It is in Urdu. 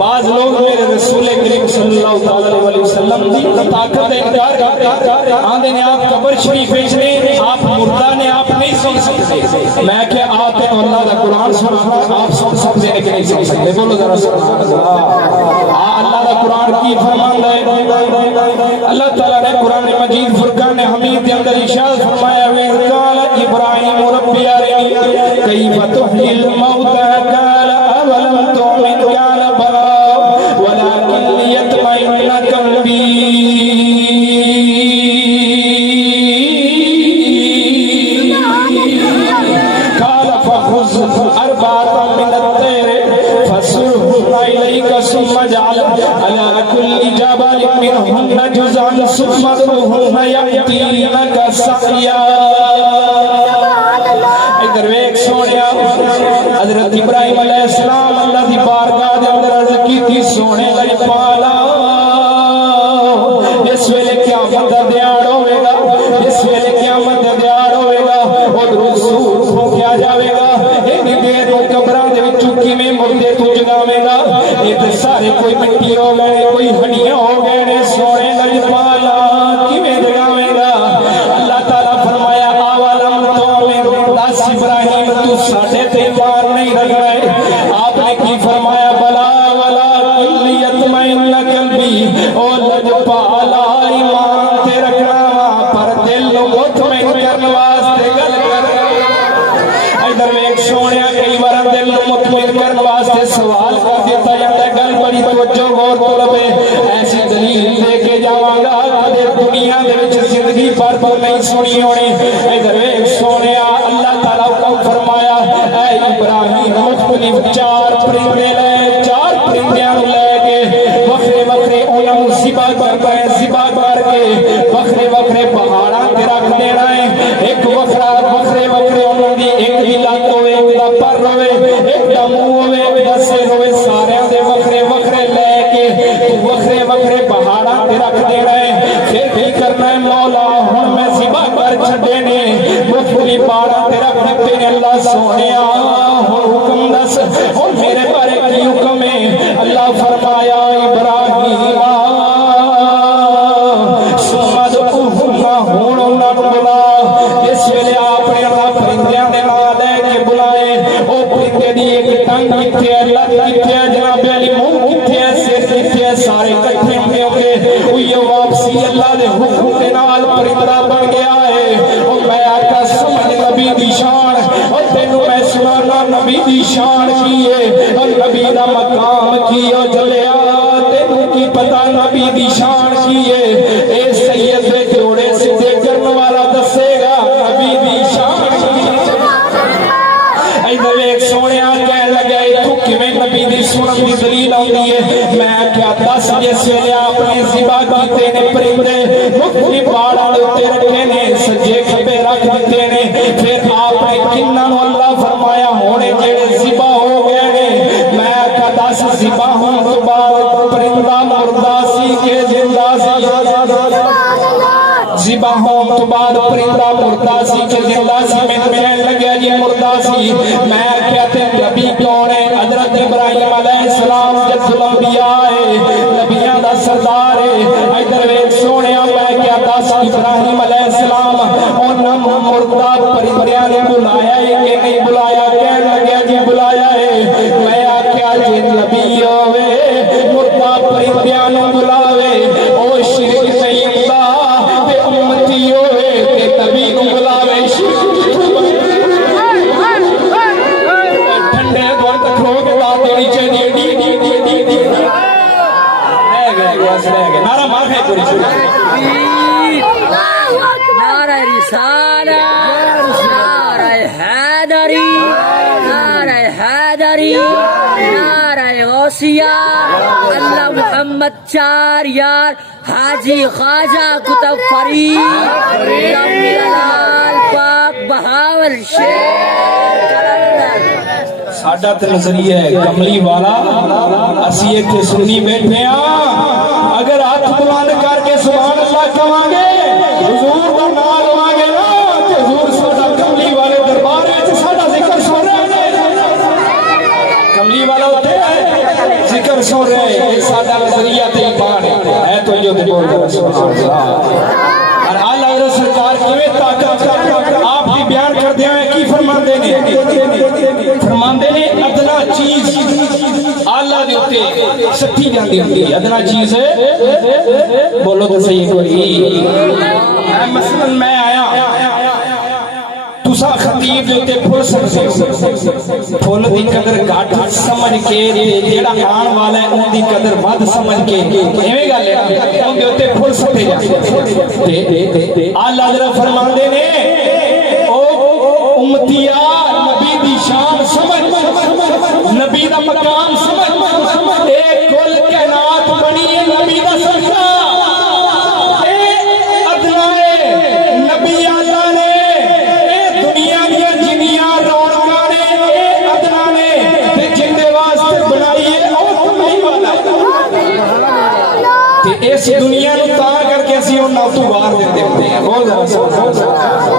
بعض لوگ میرے رسول کریم صلی اللہ علیہ وسلم کی طاقت انکار کرتے آندے نے آپ قبر شریف بھیجنے آپ مردہ نے آپ نہیں سن سکتے میں کہ آتے ہیں اللہ کا قرآن سنا آپ سن سکتے ہیں کہ نہیں سن سکتے بولو ذرا سبحان اللہ اللہ کا قرآن کی فرمان ہے اللہ تعالیٰ نے قرآن مجید فرقان حمید کے اندر ارشاد فرمایا وَقَالَ إِبْرَاهِيمُ رَبِّ أَرِنِي كَيْفَ تُحْيِي الْمَوْتَىٰ قَالَ أَوَلَمْ تُؤْمِنْ قَالَ بَلَىٰ وَلَٰكِنْ لِيَطْمَئِنَّ قَلْبِي قَالَ فَخُذْ أَرْبَعَةً مِنَ الطَّيْرِ فَصُرْهُنَّ إِلَيْكَ ثُمَّ اجْعَلْ عَلَىٰ كُلِّ جَبَلٍ مِّنْهُنَّ جُزْءًا ثُمَّ ادْعُهُنَّ يَأْتِينَكَ سَعْيًا ادھر ایک سونیا حضرت ابراہیم علیہ السلام اللہ دی بارگاہ دے اندر عرض کی تھی سونے لئی پالا اس ویلے قیامت دا دیار ہوئے گا اس ویلے قیامت دا دیار ہوئے گا اور رسول ہو کیا جاوے گا ایک دیر کو قبران دے چکی میں مردے تو جگاوے گا یہ سارے کوئی مٹی ہو گئے کوئی ہڈیاں ہو گئے نے سونے لئی پالا کی میں جگاوے گا اللہ تعالیٰ فرمایا آوالم تو میں دس ابراہیم تو ساڑھے تیوار نہیں رکھ رہے آپ نے کی فرمایا بلا ولا کلیتمین قلبی اور لج پالا ایمان تے رکھنا پر دل مطمئن کرنے واسطے گل کر ادھر ایک سونیا کئی بار دل مطمئن کرنے واسطے سوال کر دیتا جاتا ہے گل بڑی توجہ غور طلب ہے ایسی دلیل دے کے جاواں گا کہ دنیا دے وچ زندگی پر تو نہیں سنی ہونی ادھر ایک سونیا اللہ تعالیٰ کو فرمایا اے ابراہیم مختلف چار پرندے لے چار پرندیاں لے کے وکھرے وکھرے انہاں ذبح کر کے وکھرے وکھرے پہاڑاں تے رکھ دینا ہے ایک وکھرا وکھرے وکھرے انہاں دی ایک دی لات ہوے ایک دا پر ہوے ایک دا منہ ہوے ایک دا سر ہوے سارے دے وکھرے وکھرے لے کے وکھرے وکھرے پہاڑاں تے رکھ دینا ہے پھر بھی کرنا ہے مولا ہن میں ذبح کر چھڈے نے مختلف پہاڑاں تے رکھ دتے نے اللہ سونیا ہن حکم دس ہن میرے بارے کی حکم ہے اللہ فرمایا ابراہیم سمد اوہنا ہون انہاں نوں بلا اس ویلے آپ نے اپنا پرندیاں دے نال لے کے بلائے او پرندے دی ایک ٹنگ کتے ہے لت کتے ہے جناب علی منہ کتے ہے سر کتے ہے سارے کٹھے ہو کے اوہ واپسی اللہ دے حکم دے نال پرندہ بن گیا ہے او میں آقا سمجھ نبی دی شان اور تینوں میں سنانا نبی دی شان کی ہے اور نبی دا مقام کی ہے جلیا تینوں کی پتہ نبی دی شان کی ہے اے سید دے جوڑے سدھے کرنے والا دسے گا نبی دی شان کی ہے ادھر ایک سونیا کہہ لگے تو کہ میں نبی دی سنن دی دلیل آندی ہے میں کیا دس جس ویلے آپ نے ذبح کیتے نے پرندے مختلف پہاڑاں دے اوتے رکھے نے سجے کھبے رکھ دتے نے پھر آپ نے کناں نوں اللہ فرمایا ہونے جڑے ذبح ہو گئے نے میں کیا دس ذبح ہون تو بعد پرندہ مردہ سی کے زندہ سی ذبح ہون تو بعد پرندہ مردہ سی کے زندہ سی میں کہنے لگا جی مردہ سی میں کہتے ہیں نبی کون ہے حضرت ابراہیم علیہ السلام جد الانبیاء ہے نبیاں دا سردار ہے ادھر ایک سونیا میں کہتا سی ابراہیم علیہ السلام انہاں مردہ پرندیاں نے بلایا ہے کہ نہیں بلایا کہنے لگا جی بلایا ہے میں آکھیا جی نبی ہوئے مردہ پرندیاں نے بلاوے او شرک نہیں ہوندا تے امتی ہوئے تے نبی نو بلاوے شرک نعرہ مار ہے کوئی نعرہ رسالہ نعرہ حیدری نعرہ حیدری نعرہ غوثیہ اللہ محمد چار یار حاجی خواجہ کتب فرید لال پاک بہاول شیخ ساڈا تے نظریہ ہے کملی والا اسی ایتھے سنی بیٹھے ہاں اگر ہاتھ بلند کر کے سبحان اللہ کہاں گے حضور دا نام لواں گے نا تے حضور ساڈا کملی والے دربار وچ ساڈا ذکر سن رہے نے کملی والا ہوتے ہیں ذکر گل سن رہے ہیں سادہ نظریہ تے ایمان ہے تو جو بول رہا سبحان اللہ اور اعلی حضرت سرکار کیویں طاقت آپ کی بیان کر دیا ہے کی فرماندے نے ادنا چیز اعلی دے اوتے سٹھی جاندی ہوندی ہے ادنا چیز بولو تو صحیح کوئی مثلا میں آیا تسا خطیب دے اوتے پھل سکتے پھل دی قدر گھٹ سمجھ کے جیڑا آن والا ہے ان دی قدر ود سمجھ کے ایویں گل ہے ان دے اوتے پھل سکتے جاندے اعلی حضرت فرماندے نے او امتیا نبی دی شان سمجھ نبی دا مقام سمجھ اے کل کائنات بنی ہے نبی دا صدقہ اے ادنا ہے نبی اللہ نے اے دنیا دیا جنیاں رونقاں نے اے ادنا نے تے جن دے واسطے بنائی ہے او تمہیں والا تے اس دنیا نو تاں کر کے اسی انہاں تو باہر دیندے ہوندے ہیں بہت زیادہ